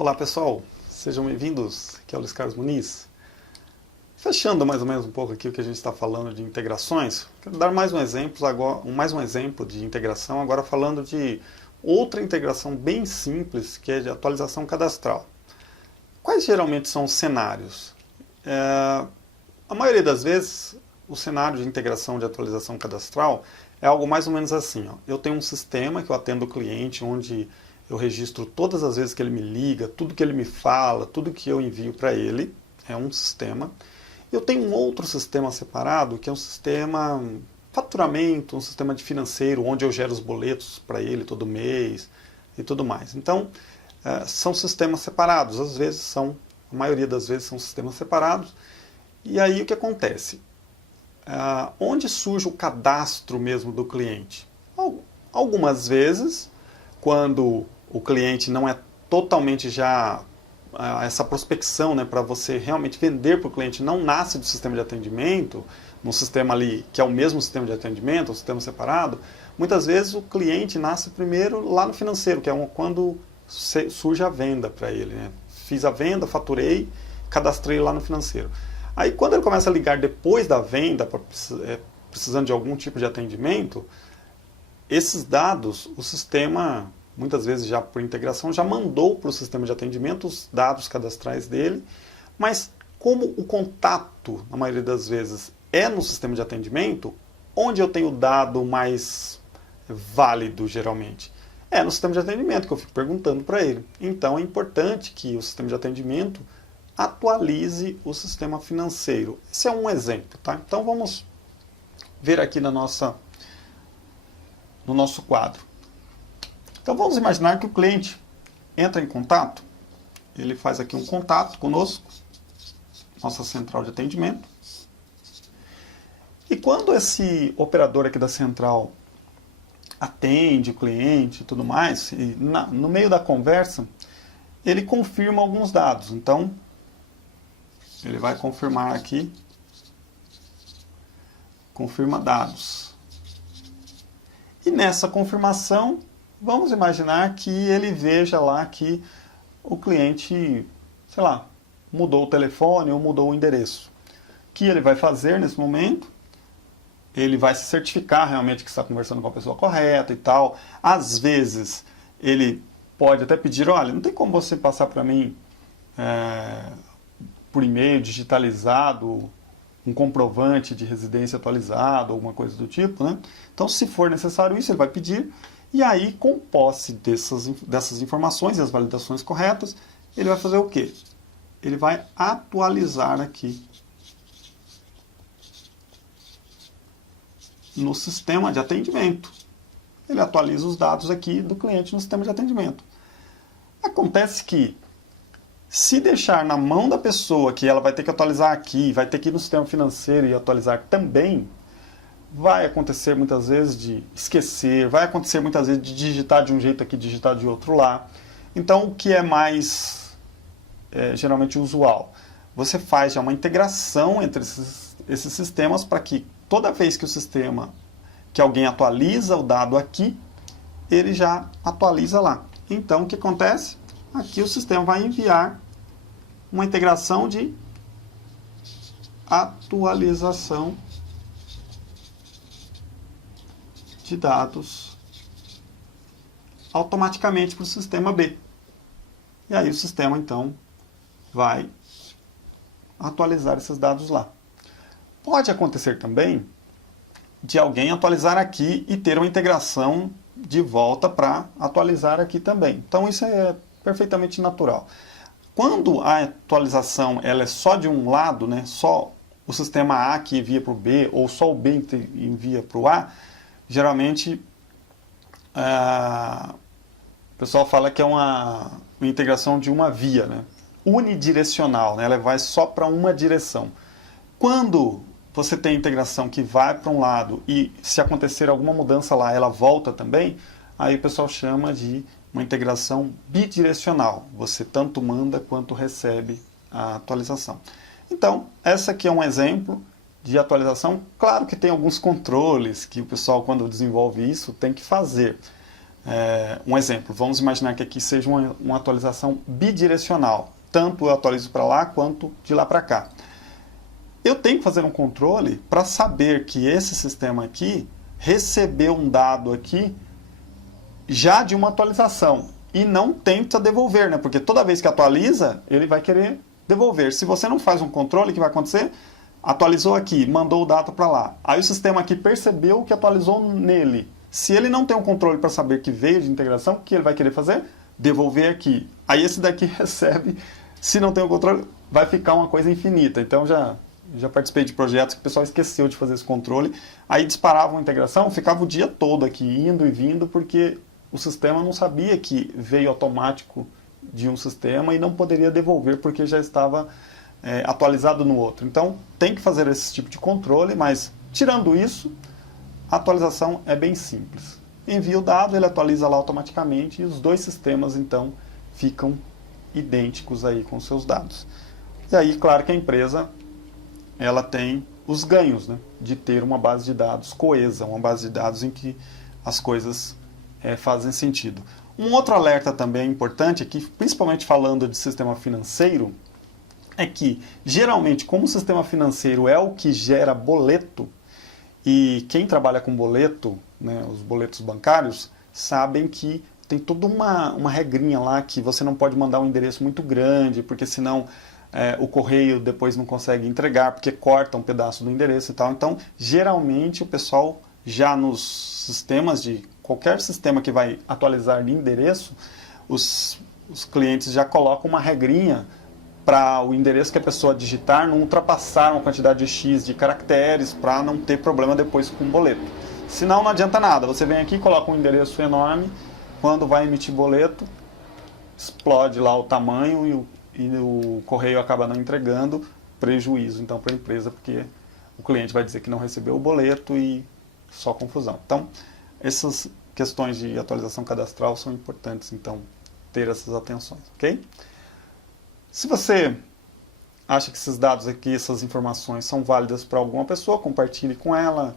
Olá pessoal, sejam bem-vindos, aqui é o Luiz Carlos Muniz. Fechando mais ou menos um pouco aqui o que a gente está falando de integrações, quero dar mais um exemplo de integração, agora falando de outra integração bem simples, que é de atualização cadastral. Quais geralmente são os cenários? A maioria das vezes, o cenário de integração de atualização cadastral é algo mais ou menos assim. Eu tenho um sistema que eu atendo o cliente, onde eu registro todas as vezes que ele me liga, tudo que ele me fala, tudo que eu envio para ele, é um sistema. Eu tenho um outro sistema separado, que é um sistema faturamento, um sistema de financeiro, onde eu gero os boletos para ele todo mês e tudo mais. Então, são sistemas separados, a maioria das vezes são sistemas separados. E aí o que acontece? Onde surge o cadastro mesmo do cliente? Algumas vezes, quando o cliente não é totalmente já essa prospecção, né, para você realmente vender para o cliente, não nasce do sistema de atendimento, num sistema ali que é o mesmo sistema de atendimento, um sistema separado, muitas vezes o cliente nasce primeiro lá no financeiro, que é quando surge a venda para ele. Né? Fiz a venda, faturei, cadastrei lá no financeiro. Aí quando ele começa a ligar depois da venda, precisando de algum tipo de atendimento, esses dados, o sistema, muitas vezes já por integração, já mandou para o sistema de atendimento os dados cadastrais dele, mas como o contato, na maioria das vezes, é no sistema de atendimento, onde eu tenho o dado mais válido, geralmente? É no sistema de atendimento, que eu fico perguntando para ele. Então é importante que o sistema de atendimento atualize o sistema financeiro. Esse é um exemplo, tá? Então vamos ver aqui no nosso quadro. Então vamos imaginar que o cliente entra em contato, ele faz aqui um contato conosco, nossa central de atendimento, e quando esse operador aqui da central atende o cliente e tudo mais, e no meio da conversa, ele confirma alguns dados. Então, ele vai confirmar aqui, confirma dados. E nessa confirmação, vamos imaginar que ele veja lá que o cliente, sei lá, mudou o telefone ou mudou o endereço. O que ele vai fazer nesse momento? Ele vai se certificar realmente que está conversando com a pessoa correta e tal. Às vezes, ele pode até pedir, olha, não tem como você passar para mim por e-mail digitalizado um comprovante de residência atualizado, alguma coisa do tipo, né? Então, se for necessário isso, ele vai pedir. E aí, com posse dessas informações e as validações corretas, ele vai fazer o quê? Ele vai atualizar aqui no sistema de atendimento. Ele atualiza os dados aqui do cliente no sistema de atendimento. Acontece que, se deixar na mão da pessoa, que ela vai ter que atualizar aqui, vai ter que ir no sistema financeiro e atualizar também, vai acontecer muitas vezes de esquecer, vai acontecer muitas vezes de digitar de um jeito aqui, digitar de outro lá. Então, o que é mais geralmente usual? Você faz já uma integração entre esses sistemas para que toda vez que alguém atualiza o dado aqui, ele já atualiza lá. Então, o que acontece? Aqui o sistema vai enviar uma integração de atualização de dados automaticamente para o sistema B. E aí o sistema, então, vai atualizar esses dados lá. Pode acontecer também de alguém atualizar aqui e ter uma integração de volta para atualizar aqui também. Então isso é perfeitamente natural. Quando a atualização ela é só de um lado, né, só o sistema A que envia para o B, ou só o B envia para o A, geralmente o pessoal fala que é uma integração de uma via, né, unidirecional, né, ela vai só para uma direção. Quando você tem integração que vai para um lado e se acontecer alguma mudança lá, ela volta também, aí o pessoal chama de uma integração bidirecional. Você tanto manda quanto recebe a atualização. Então, essa aqui é um exemplo de atualização. Claro que tem alguns controles que o pessoal, quando desenvolve isso, tem que fazer. Um exemplo, vamos imaginar que aqui seja uma atualização bidirecional. Tanto eu atualizo para lá, quanto de lá para cá. Eu tenho que fazer um controle para saber que esse sistema aqui recebeu um dado aqui já de uma atualização e não tenta devolver, né? Porque toda vez que atualiza, ele vai querer devolver. Se você não faz um controle, o que vai acontecer? Atualizou aqui, mandou o dado para lá. Aí o sistema aqui percebeu que atualizou nele. Se ele não tem um controle para saber que veio de integração, o que ele vai querer fazer? Devolver aqui. Aí esse daqui recebe, se não tem o controle, vai ficar uma coisa infinita. Então já participei de projetos que o pessoal esqueceu de fazer esse controle, aí disparava uma integração, ficava o dia todo aqui, indo e vindo, porque o sistema não sabia que veio automático de um sistema e não poderia devolver porque já estava atualizado no outro. Então, tem que fazer esse tipo de controle, mas tirando isso, a atualização é bem simples. Envia o dado, ele atualiza lá automaticamente e os dois sistemas, então, ficam idênticos aí com seus dados. E aí, claro que a empresa ela tem os ganhos, né, de ter uma base de dados coesa, uma base de dados em que as coisas fazem sentido. Um outro alerta também importante aqui, principalmente falando de sistema financeiro, é que, geralmente, como o sistema financeiro é o que gera boleto, e quem trabalha com boleto, né, os boletos bancários, sabem que tem toda uma regrinha lá que você não pode mandar um endereço muito grande, porque senão o correio depois não consegue entregar, porque corta um pedaço do endereço e tal. Então, geralmente, o pessoal já nos sistemas qualquer sistema que vai atualizar de endereço, os clientes já colocam uma regrinha para o endereço que a pessoa digitar não ultrapassar uma quantidade de X de caracteres para não ter problema depois com o boleto. Senão não adianta nada, você vem aqui, coloca um endereço enorme, quando vai emitir boleto, explode lá o tamanho e o correio acaba não entregando, prejuízo então para a empresa, porque o cliente vai dizer que não recebeu o boleto e só confusão. Então, essas questões de atualização cadastral são importantes, então, ter essas atenções, ok? Se você acha que esses dados aqui, essas informações são válidas para alguma pessoa, compartilhe com ela,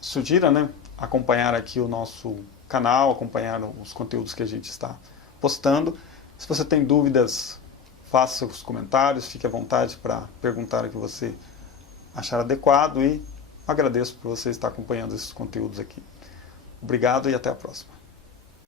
sugira, né, acompanhar aqui o nosso canal, acompanhar os conteúdos que a gente está postando. Se você tem dúvidas, faça seus comentários, fique à vontade para perguntar o que você achar adequado e agradeço por você estar acompanhando esses conteúdos aqui. Obrigado e até a próxima.